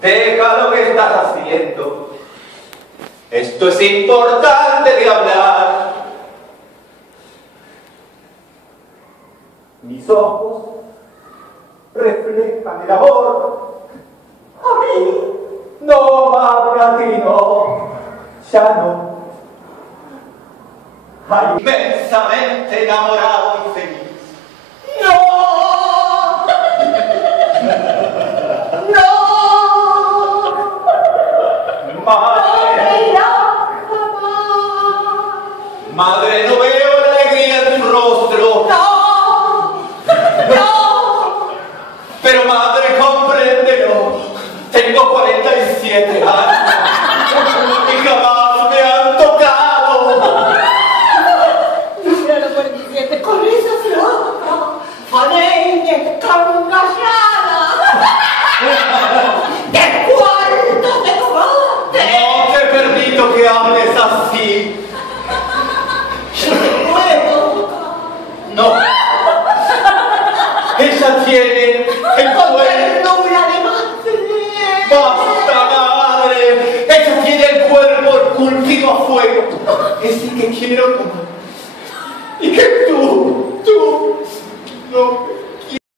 Deja lo que estás haciendo. Esto es importante de hablar. Mis ojos reflejan el amor. A mí, no, madre, a ti no, ya no. Ay, inmensamente enamorado y feliz. ¡No! ¡No! Madre, madre, no veo la alegría en tu rostro. ¡No! ¡No! Pero madre, compréndelo. Tengo 47 años y jamás me han tocado. Mira los 47 con esa flota, alegre, cangallada. ¡Qué cuarto de combate! No te permito que hables así. Yo te puedo tocar. No. Ella tiene el Con cuerpo. ternura de madre. ¡Basta, madre! Ella tiene el cuerpo esculpido a fuego. Ese que quiero tomar. Y que tú, no